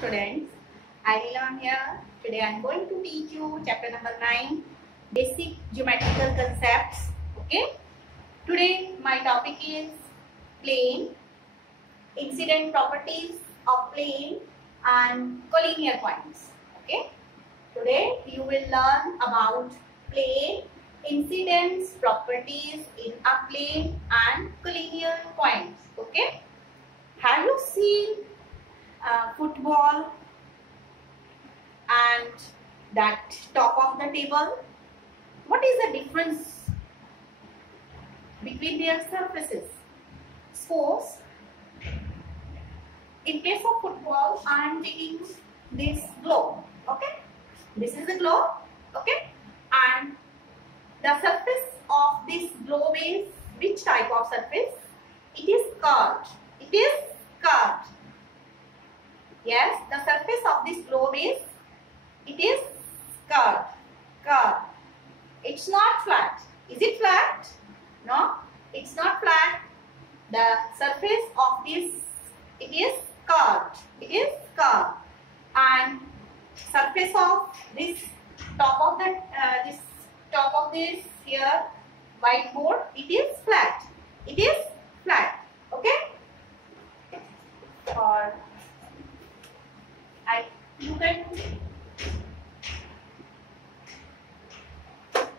students, I am here. Today I am going to teach you chapter number 9, basic geometrical concepts. Okay. Today my topic is plane, incident properties of plane and collinear points. Okay. Today you will learn about plane, incidence properties in a plane and collinear points. Okay. Have you seen football and that top of the table? What is the difference between their surfaces? Suppose in case of football, I am taking this globe. Okay, this is the globe. Okay, and the surface of this globe is which type of surface? It is curved. It is curved. Yes, the surface of this globe is, it is curved. Curved. It's not flat. Is it flat? No, it's not flat. The surface of this, it is curved. It is curved. And surface of this top of the top of this here whiteboard, it is flat. It is flat. Okay. Or you can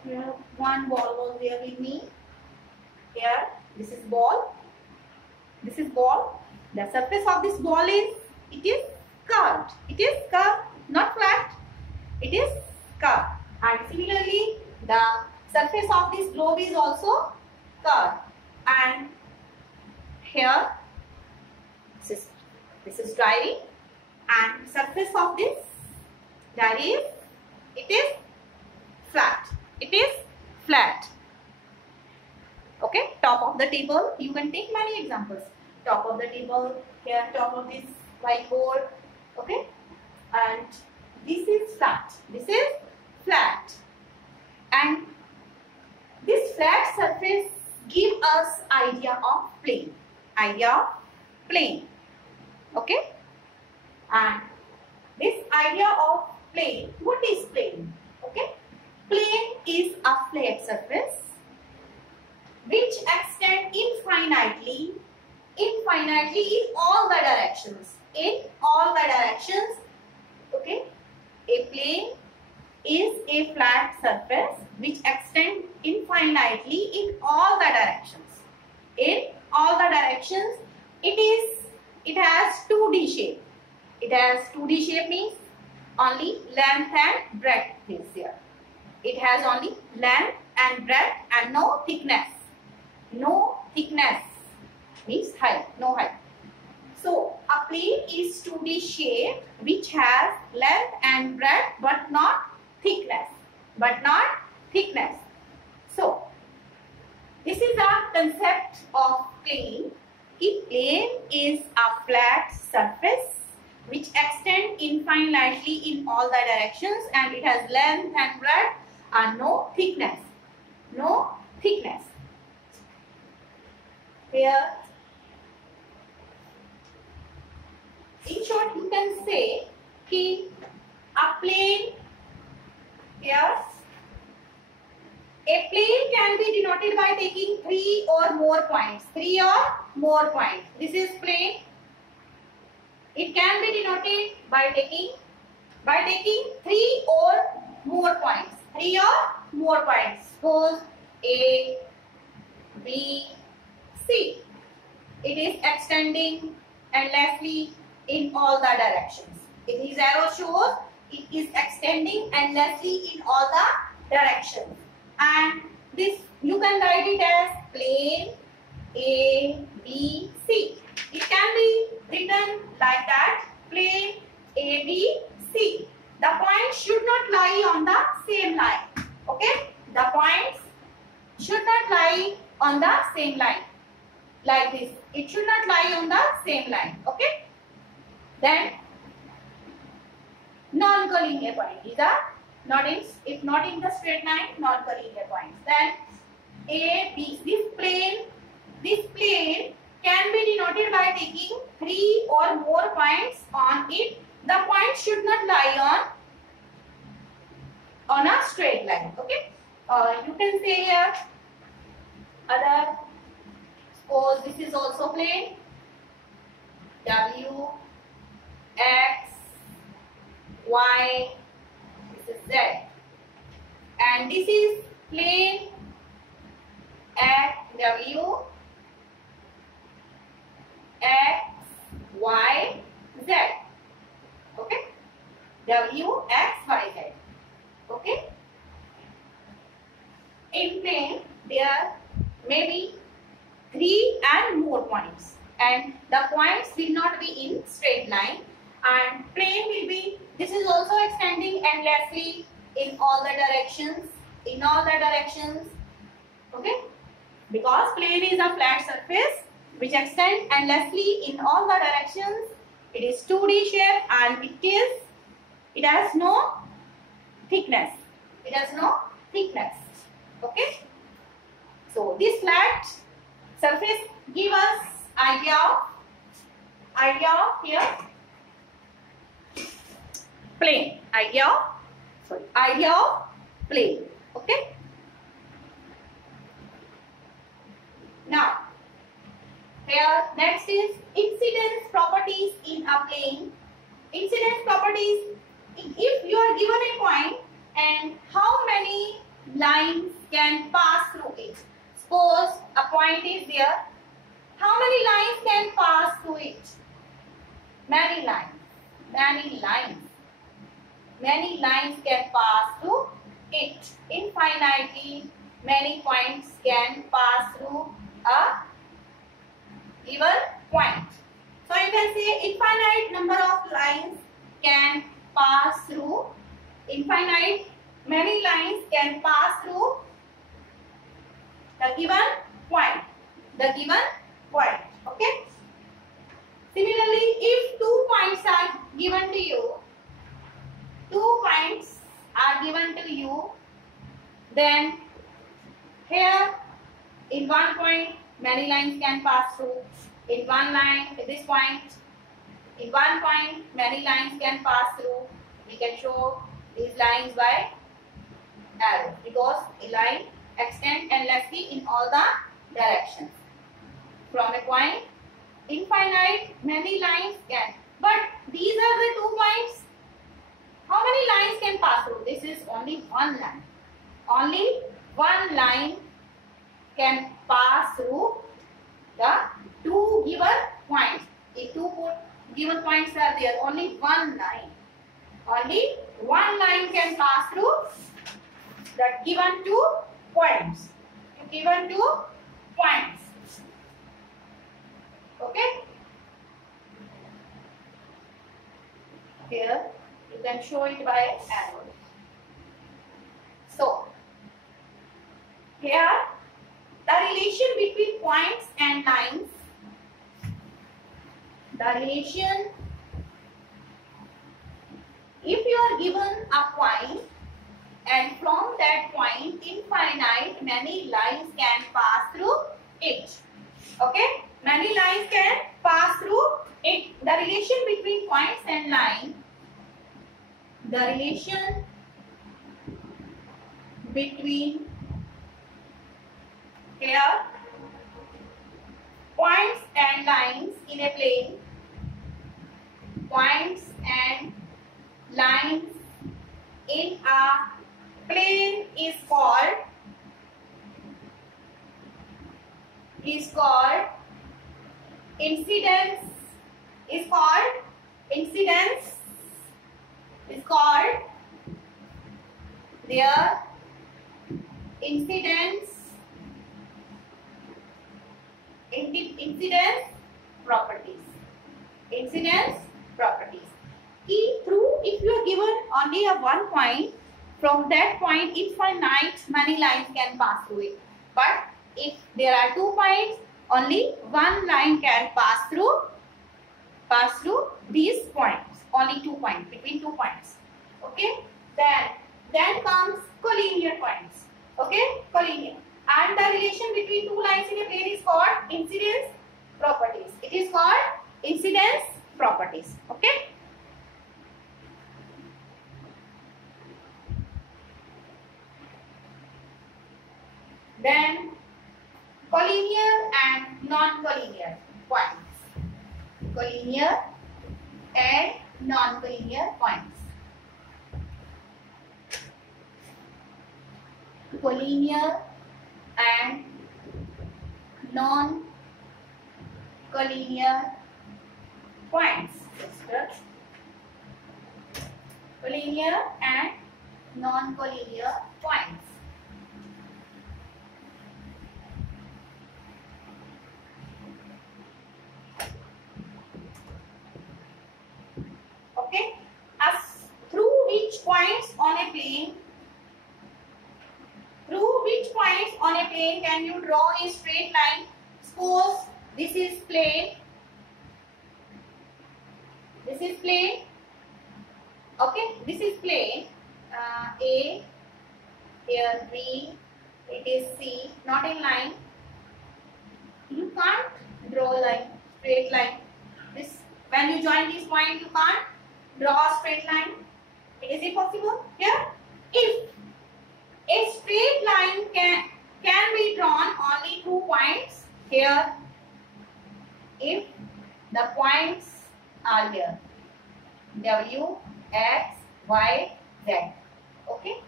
here one ball was there with me. Here this is ball. This is ball. The surface of this ball is, it is curved. It is curved, not flat. It is curved. And similarly, the surface of this globe is also curved. And here this is diary, and surface of this diary is, it is flat. It is flat. Okay, top of the table, you can take many examples. Top of the table, here top of this whiteboard. Okay, and this is flat. This is flat. And this flat surface give us idea of plane. Idea of plane. Okay, and this idea of plane, what is plane? Okay, plane is a flat surface which extend infinitely in all the directions. In all the directions. Okay, a plane is a flat surface which extend infinitely in all the directions. In all the directions, it has 2D shape. It has 2D shape means only length and breadth is here. It has only length and breadth and no thickness. No thickness means height, no height. So a plane is 2D shape which has length and breadth but not thickness. But not thickness. So this is a concept of plane. A plane is a flat surface which extend infinitely in all the directions, and it has length and breadth and no thickness. No thickness. Here, in short, you can say कि a plane, here, a plane can be denoted by taking 3 or more points. 3 or more points. This is plane. It can be denoted by taking 3 or more points. 3 or more points. Suppose A, B, C. It is extending endlessly in all the directions. If his arrow shows, it is extending endlessly in all the directions. And this, you can write it as plane A, B, C. It can be written like that, plane A, B, C. The points should not lie on the same line. Okay? The points should not lie on the same line. Like this. It should not lie on the same line. Okay? Then, non-collinear point. These are not in, if not in the straight line, non-collinear points. Then, A, B, this plane can be denoted by taking 3 or more points on it the point should not lie on a straight line. Okay, you can say here other, suppose this is also plane, W, X, Y, this is Z, and this is plane X, W, X, Y, Z. Okay, W, X, Y, Z. Okay, in plane there may be 3 and more points, and the points will not be in straight line, and plane will be, this is also extending endlessly in all the directions, okay, because plane is a flat surface which extends endlessly in all the directions. It is 2D shape and it has no thickness. Okay, so this flat surface give us idea of here plane, idea of plane. Okay, now here next is incidence properties in a plane. Incidence properties, if you are given a point and how many lines can pass through it. Suppose a point is there, how many lines can pass through it? Many lines can pass through it. Infinitely many points can pass through a given point. So you can say infinite number of lines can pass through, infinite many lines can pass through the given point. Okay. Similarly, if 2 points are given to you, then here in one point many lines can pass through. In one line, at this point, in one point many lines can pass through. We can show these lines by arrow because a line extends endlessly in all the directions. From a point, infinite many lines can, but these are the 2 points. How many lines can pass through? This is only one line. Only one line can pass through the 2 given points. If 2 given points are there, only one line can pass through the given 2 points. Okay. Here you can show it by arrow. So here the relation between points and lines. The relation, if you are given a point and from that point infinite many lines can pass through it. Okay, many lines can pass through it. The relation between points and line, the relation between here points and lines in a plane, points and lines in a plane is called incidence. Their incidence properties. If you are given only a one point, from that point infinite many lines can pass through it. But if there are 2 points, only one line can pass through these points. Only 2 points, between 2 points. Okay. Then comes collinear points. Okay, collinear. And the relation between 2 lines in a plane is called incidence properties. It is called incidence properties. Okay. Then collinear and non-collinear points. Collinear and non-collinear points. Collinear and non-collinear points. Collinear and non-collinear points. Okay, as through which points on a plane can you draw a straight line? Suppose this is plane. This is plane. Okay, this is plane. A, here B, it is C, not in line. You can't draw a line, straight line. This, when you join this point, you can't draw a straight line. Is it possible? Here, if a straight line can be drawn only 2 points here, if the points are here, W, X, Y, Z. Okay.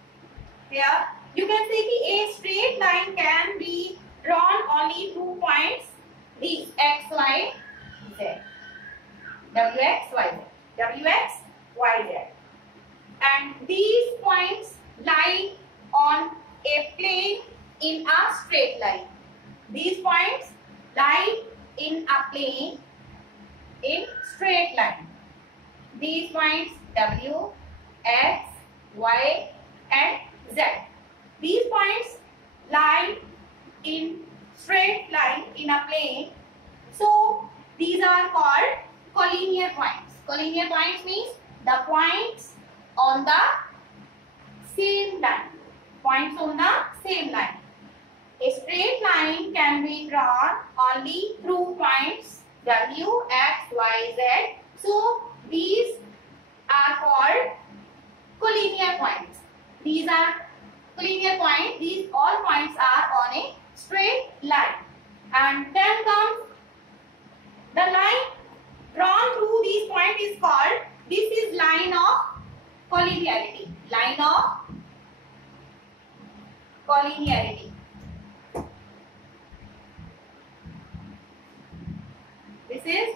Here you can see a straight line can be drawn only 2 points. These X, Y, Z. W, X, Y, Z. W, X, Y, Z. And these points lie on a plane in a straight line. These points lie in a plane in straight line. These points W, X, Y and Z. These points lie in straight line in a plane. So these are called collinear points. Collinear points means the points on the same line. Points on the same line. A straight line can be drawn only through points W, X, Y, Z. So these are called collinear points. These are collinear points. These all points are on a straight line. And then comes the line drawn through these points is called, this is line of collinearity. Line of collinearity. This is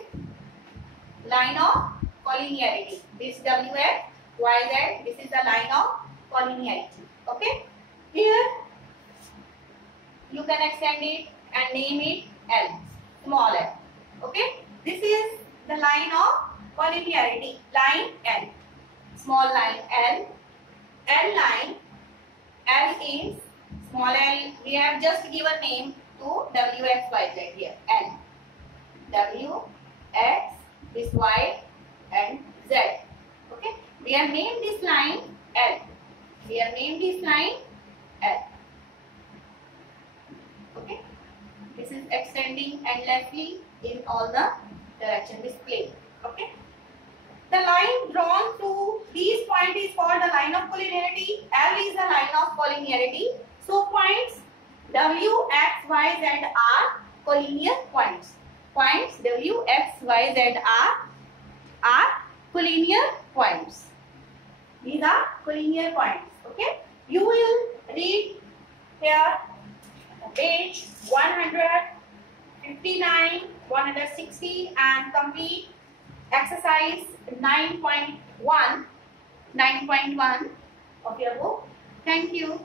line of collinearity. This W, X, Y, Z. This is the line of collinearity. Okay. Here you can extend it and name it L. Small l. Okay. This is the line of collinearity. Line L. Small line L. L line. L is small l. We have just given name to W, X, Y, Z here. L. W, X, this Y and Z. Okay. We have named this line L. We have named this line L. Okay. This is extending endlessly in all the direction, this plane. Okay. The line drawn through these points is called the line of collinearity. L is the line of collinearity. So points W, X, Y, Z are collinear points. Points W, X, Y, Z are collinear points. These are collinear points. Okay. You will read here page 159, 160 and complete exercise 9.1 of your book. Thank you.